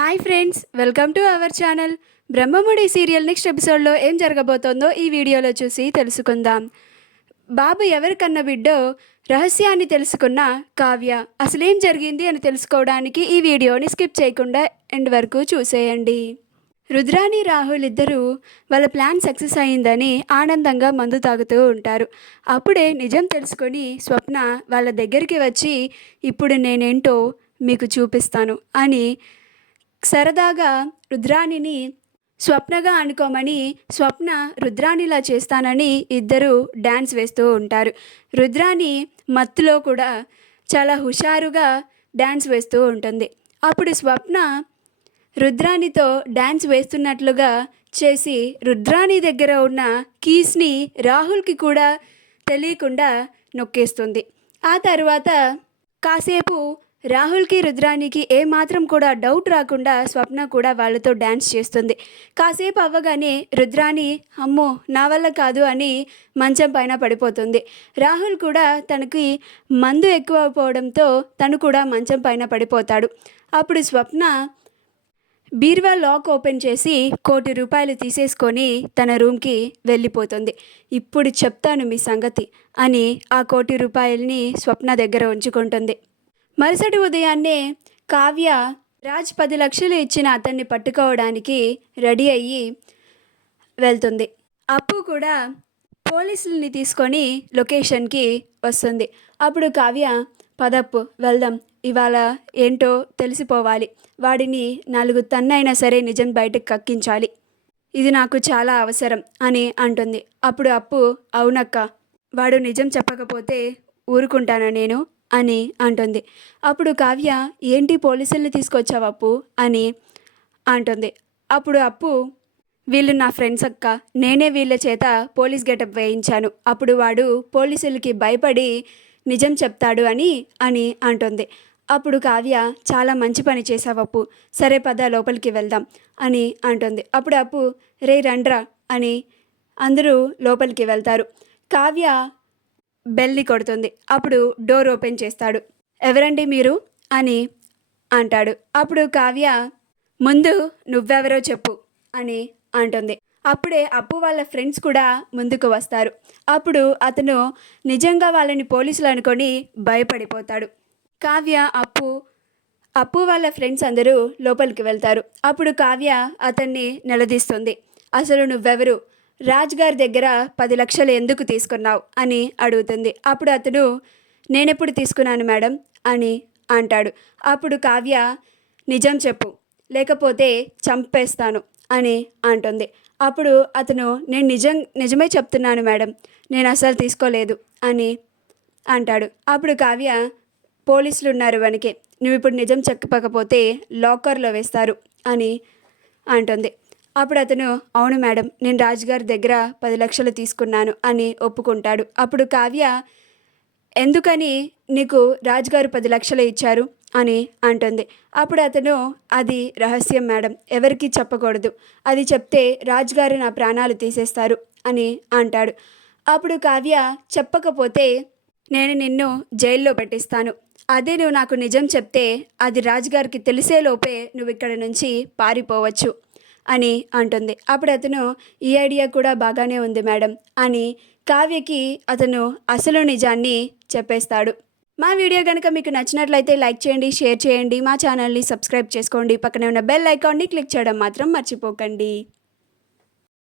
Hi friends, welcome to our channel. Brahmamudi serial next ఎపిసోడ్లో ఏం జరగబోతోందో ఈ వీడియోలో చూసి తెలుసుకుందాం. బాబు ఎవరికన్నా బిడ్డో రహస్యాన్ని తెలుసుకున్న కావ్య అసలేం జరిగింది అని తెలుసుకోవడానికి ఈ వీడియోని స్కిప్ చేయకుండా ఎండ్ వరకు చూసేయండి. రుద్రాని రాహుల్ ఇద్దరూ వాళ్ళ ప్లాన్ సక్సెస్ అయిందని ఆనందంగా మందు తాగుతూ ఉంటారు. అప్పుడే నిజం తెలుసుకొని స్వప్న వాళ్ళ దగ్గరికి వచ్చి ఇప్పుడు నేనేంటో మీకు చూపిస్తాను అని సరదాగా రుద్రాణిని స్వప్నగా అనుకోమని స్వప్న రుద్రాణిలా చేస్తానని ఇద్దరు డ్యాన్స్ వేస్తూ ఉంటారు. రుద్రాణి మత్తులో కూడా చాలా హుషారుగా డ్యాన్స్ వేస్తూ ఉంటుంది. అప్పుడు స్వప్న రుద్రాణితో డ్యాన్స్ వేస్తున్నట్లుగా చేసి రుద్రాణి దగ్గర ఉన్న కీస్ని రాహుల్కి కూడా తెలియకుండా నొక్కేస్తుంది. ఆ తర్వాత కాసేపు రాహుల్కి రుద్రానికి ఏమాత్రం కూడా డౌట్ రాకుండా స్వప్న కూడా వాళ్ళతో డ్యాన్స్ చేస్తుంది. కాసేపు అవ్వగానే రుద్రాని అమ్మో నా వల్ల కాదు అని మంచం పైన పడిపోతుంది. రాహుల్ కూడా తనకి మందు ఎక్కువ అయిపోవడంతో తను కూడా మంచం పైన పడిపోతాడు. అప్పుడు స్వప్న బీరువా లాక్ ఓపెన్ చేసి ₹1,00,00,000 తీసేసుకొని తన రూమ్కి వెళ్ళిపోతుంది. ఇప్పుడు చెప్తాను మీ సంగతి అని ఆ ₹1,00,00,000 స్వప్న దగ్గర ఉంచుకుంటుంది. మరుసటి ఉదయాన్నే కావ్య రాజ్ 10 లక్షలు ఇచ్చిన అతన్ని పట్టుకోవడానికి రెడీ అయ్యి వెళ్తుంది. అప్పు కూడా పోలీసుల్ని తీసుకొని లొకేషన్కి వస్తుంది. అప్పుడు కావ్య పదప్పు వెళ్దాం, ఇవాళ ఏంటో తెలిసిపోవాలి, వాడిని 4 తన్నైనా సరే నిజం బయటకు కక్కించాలి, ఇది నాకు చాలా అవసరం అని అంటుంది. అప్పుడు అప్పు అవునక్క, వాడు నిజం చెప్పకపోతే ఊరుకుంటానా నేను అని అంటుంది. అప్పుడు కావ్య ఏంటి పోలీసుల్ని తీసుకొచ్చావు అప్పు అని అంటుంది. అప్పుడు అప్పు వీళ్ళు నా ఫ్రెండ్స్ అక్క, నేనే వీళ్ళ చేత పోలీస్ గెటప్ వేయించాను, అప్పుడు వాడు పోలీసులకి భయపడి నిజం చెప్తాడు అని అంటుంది. అప్పుడు కావ్య చాలా మంచి పని చేసావు అప్పు, సరే పద లోపలికి వెళ్దాం అని అంటుంది. అప్పుడు అప్పు రే రండ్రా అని అందరూ లోపలికి వెళ్తారు. కావ్య బెల్ని కొడుతుంది. అప్పుడు డోర్ ఓపెన్ చేస్తాడు. ఎవరండి మీరు అని అంటాడు. అప్పుడు కావ్య ముందు నువ్వెవరో చెప్పు అని అంటుంది. అప్పుడే అప్పు వాళ్ళ ఫ్రెండ్స్ కూడా ముందుకు వస్తారు. అప్పుడు అతను నిజంగా వాళ్ళని పోలీసులు అనుకొని భయపడిపోతాడు. కావ్య అప్పు వాళ్ళ ఫ్రెండ్స్ అందరూ లోపలికి వెళ్తారు. అప్పుడు కావ్య అతన్ని నిలదీస్తుంది. అసలు నువ్వెవరు, రాజ్ గారి దగ్గర 10 లక్షలు ఎందుకు తీసుకున్నావు అని అడుగుతుంది. అప్పుడు అతను నేనెప్పుడు తీసుకున్నాను మేడం అని అంటాడు. అప్పుడు కావ్య నిజం చెప్పు లేకపోతే చంపేస్తాను అని అంటుంది. అప్పుడు అతను నేను నిజమే చెప్తున్నాను మేడం, నేను అసలు తీసుకోలేదు అని అంటాడు. అప్పుడు కావ్య పోలీసులు ఉన్నారు వెనకే, నువ్వు ఇప్పుడు నిజం చెప్పకపోతే లాకర్లో వేస్తారు అని అంటుంది. అప్పుడు అతను అవును మేడం, నేను రాజుగారి దగ్గర 10 లక్షలు తీసుకున్నాను అని ఒప్పుకుంటాడు. అప్పుడు కావ్య ఎందుకని నీకు రాజుగారు 10 లక్షలు ఇచ్చారు అని అంటుంది. అప్పుడు అతను అది రహస్యం మేడం, ఎవరికి చెప్పకూడదు, అది చెప్తే రాజుగారు నా ప్రాణాలు తీసేస్తారు అని అంటాడు. అప్పుడు కావ్య చెప్పకపోతే నేను నిన్ను జైల్లో పెట్టిస్తాను, అదే నువ్వు నాకు నిజం చెప్తే అది రాజుగారికి తెలిసేలోపే నువ్వు ఇక్కడ నుంచి పారిపోవచ్చు అని అంటుంది. అప్పుడు అతను ఈ ఐడియా కూడా బాగానే ఉంది మేడం అని కావ్యకి అతను అసలు నిజాన్ని చెప్పేస్తాడు. మా వీడియో కనుక మీకు నచ్చినట్లయితే లైక్ చేయండి, షేర్ చేయండి, మా ఛానల్ని సబ్స్క్రైబ్ చేసుకోండి, పక్కనే ఉన్న బెల్ ఐకాన్ని క్లిక్ చేయడం మాత్రం మర్చిపోకండి.